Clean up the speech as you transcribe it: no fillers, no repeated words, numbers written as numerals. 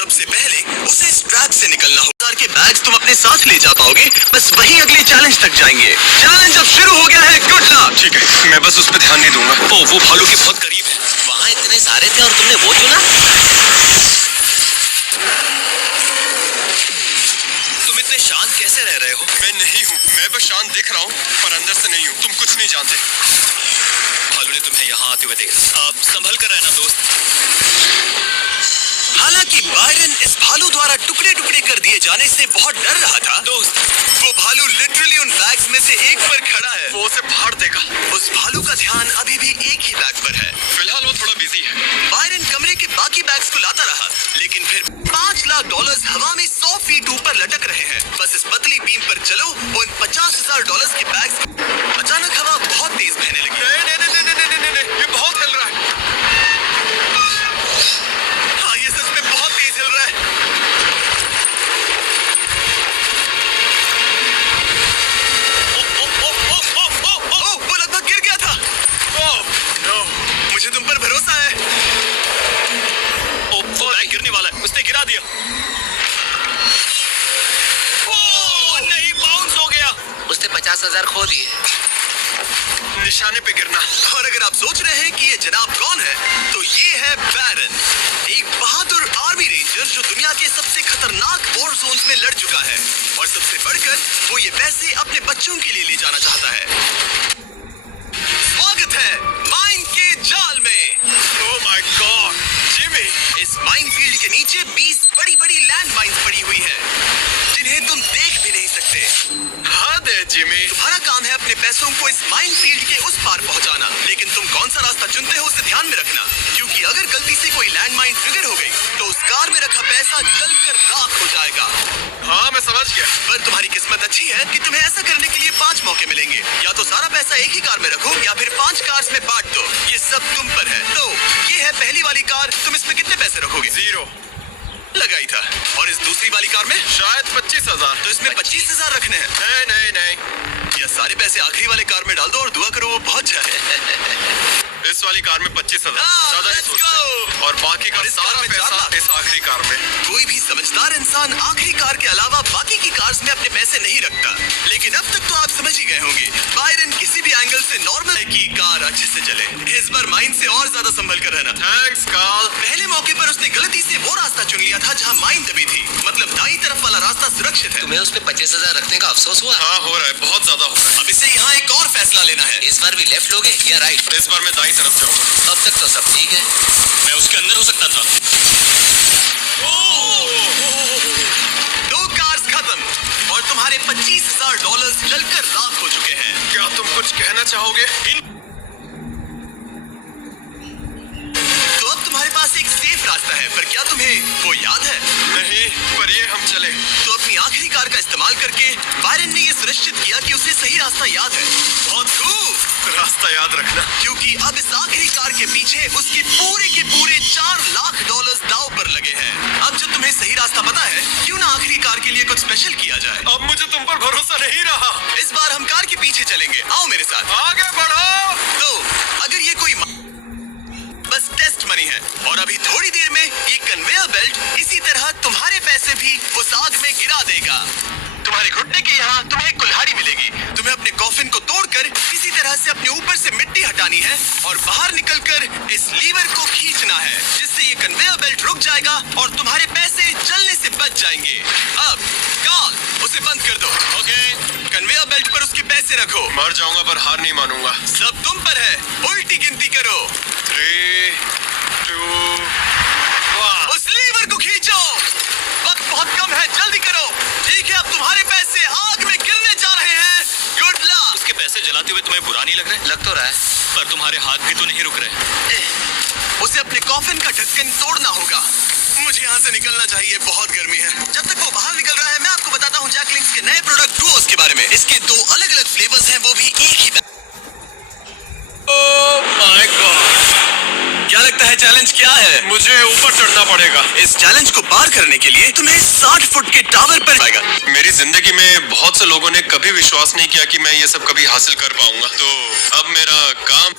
सबसे पहले उसे इस ट्रैप से निकलना होगा। के बैग्स तुम अपने साथ ले जा पाओगे, बस वही अगले चैलेंज तक जाएंगे। चैलेंज अब शुरू हो गया है, गुड लक। ठीक है, मैं बस उस पर ध्यान नहीं दूंगा। ओ, वो भालू के बहुत करीब है। वहाँ इतने सारे थे और तुमने वो चुना? तुम इतने शांत कैसे रह रहे हो? मैं नहीं हूँ, मैं बस शांत दिख रहा हूँ पर अंदर से नहीं हूँ। तुम कुछ नहीं जानते। भालू ने तुम्हें यहाँ आते हुए देखा। आप संभल कर रहना दोस्त। हालांकि बायरन इस भालू द्वारा टुकड़े टुकड़े कर दिए जाने से बहुत डर रहा था। दोस्त, वो भालू लिटरली उन बैग्स में से एक पर खड़ा है। वो उसे फाड़ देगा। उस भालू का ध्यान अभी भी एक ही बैग पर है। फिलहाल वो थोड़ा बिजी है। बायरन कमरे के बाकी बैग्स को लाता रहा, लेकिन फिर $5 लाख हवा में 100 फीट ऊपर लटक रहे हैं। बस इस पतली बीम पर चलो, उन $50,000 के बैग्स। अचानक हवा बहुत तेज बहने लगी। नहीं, ये बहुत हिल रहा है। हाँ, ये सच में बहुत तेज हिल रहा है। वो लगभग गिर गया था। मुझे तुम पर भरोसा है। बैग गिरने वाला है, उसने गिरा दिया। नहीं, बाउंस हो गया। उसने 50,000 खो दिए। निशाने पे गिरना। और अगर आप सोच रहे हैं कि ये जनाब कौन है, तो ये है बैरन, एक बहादुर आर्मी रेंजर जो दुनिया के सबसे खतरनाक वॉर जोन्स में लड़ चुका है। और सबसे बढ़कर वो ये पैसे अपने बच्चों के लिए ले जाना चाहता है। स्वागत है माइन के जाल में। Oh my God, Jimmy. इस माइन फील्ड के नीचे 20 बड़ी बड़ी लैंड माइन्स पड़ी हुई है, जिन्हें तुम देख भी नहीं सकते। हाँ दे जिमी। तुम्हारा काम है अपने पैसों को इस माइन फील्ड के उस पार पहुंचाना, लेकिन तुम कौन सा रास्ता चुनते हो उसे ध्यान में रखना, क्योंकि अगर गलती से कोई लैंड माइन ट्रिगर हो गई तो उस कार में रखा पैसा जलकर राख हो जाएगा। हाँ, मैं समझ गया। पर तुम्हारी किस्मत अच्छी है कि तुम्हें ऐसा करने के लिए 5 मौके मिलेंगे। या तो सारा पैसा एक ही कार में रखो, या फिर 5 कार्स में बांट दो। ये सब तुम पर है। तो ये है पहली वाली कार, तुम इसमें कितने पैसे रखोगे? 0 लगाई था। और इस दूसरी वाली कार में शायद 25,000। तो इसमें 25,000 रखने हैं। नहीं। या सारे पैसे आखिरी वाले कार में डाल दो और दुआ करो वो पहुंच जाए। इस वाली कार में 25,000 हाँ, ज्यादा नहीं let's सोचते। go। और बाकी का और इस कार सारा में 4 पैसा लाख। इस आखिरी कार में। कोई भी समझदार इंसान आखिरी कार के अलावा बाकी की कार्स में अपने पैसे नहीं रखता। लेकिन अब तक तो आप समझ ही गए होंगे, बायरन किसी भी एंगल से नॉर्मल है कि कार अच्छे से चले। इस बार माइन से और ज्यादा संभल कर रहना। Thanks Carl. पहले मौके पर उसने गलती से वो रास्ता चुन लिया था जहाँ माइन दबी थी, मतलब दाईं तरफ वाला रास्ता सुरक्षित है। तुम्हें उस पे 25,000 रखने का अफसोस हुआ? हाँ, हो रहा है, बहुत ज्यादा हो रहा अब इसे यहाँ एक और फैसला लेना है। इस बार भी लेफ्ट लोगे या राइट? है। इस बार मैं दाईं तरफ जाऊंगा। अब तक तो सब ठीक है। मैं उसके अंदर हो सकता था। 2 कार्स खत्म और तुम्हारे $25,000 जलकर राख हो चुके हैं। क्या तुम कुछ कहना चाहोगे? तो अब तुम्हारे पास एक सेफ रास्ता है, पर क्या तुम्हें वो याद है? नहीं, पर ये हम चले। तो अपनी आखिरी कार का इस्तेमाल करके बायरन ने ये सुनिश्चित किया कि उसे सही रास्ता याद है। बहुत खूब। रास्ता याद रखना। क्योंकि अब इस आखिरी कार के पीछे उसके पूरे के पूरे $4 लाख दांव पर लगे हैं। अब जब तुम्हें सही रास्ता पता है, क्यों ना आखिरी कार के लिए कुछ स्पेशल किया जाए। अब मुझे तुम पर भरोसा नहीं रहा। इस बार हम कार के पीछे चलेंगे, आओ मेरे साथ। आगे बढ़ो। तो अगर ये कोई बस टेस्ट मनी है, और अभी थोड़ी देर में ये कन्वेयर बेल्ट इसी तरह तुम्हारे पैसे भी उस आग में गिरा देगा। तुम्हारे घुटने के यहाँ तुम्हें एक कुल्हाड़ी मिलेगी। तुम्हें अपने कॉफिन को तोड़कर किसी तरह से अपने ऊपर से मिट्टी हटानी है और बाहर निकलकर इस लीवर को खींचना है, जिससे ये कन्वेयर बेल्ट रुक जाएगा और तुम्हारे पैसे जलने से बच जाएंगे। अब कार्ल, उसे बंद कर दो। ओके, कन्वेयर बेल्ट पर उसके पैसे रखो। मर जाऊंगा पर हार नहीं मानूंगा। सब तुम पर है, उल्टी गिनती करो। 3, 2, 1। उस लीवर को खींचो। वक्त बहुत कम है, जल्दी करो। ठीक है, अब तुम्हारे पैसे आग में गिरने जा रहे हैं। Good luck. उसके पैसे जलाते हुए तुम्हें बुरा नहीं लग रहा है? लग तो रहा है। पर तुम्हारे हाथ भी तो नहीं रुक रहे। उसे अपने कॉफिन का ढक्कन तोड़ना होगा। मुझे यहाँ से निकलना चाहिए, बहुत गर्मी है। जब तक वो बाहर निकल रहा है, मैं आपको बताता हूँ जैक लिंक्स के नए प्रोडक्ट डुओस के बारे में। इसके 2 अलग अलग फ्लेवर्स हैं, वो भी एक ही। ओह माय गॉड, क्या लगता है चैलेंज क्या है? मुझे ऊपर चढ़ना पड़ेगा। इस चैलेंज को पार करने के लिए तुम्हें 60 फुट के टावर पर आएगा। मेरी जिंदगी में बहुत से लोगों ने कभी विश्वास नहीं किया कि मैं ये सब कभी हासिल कर पाऊंगा। तो अब मेरा काम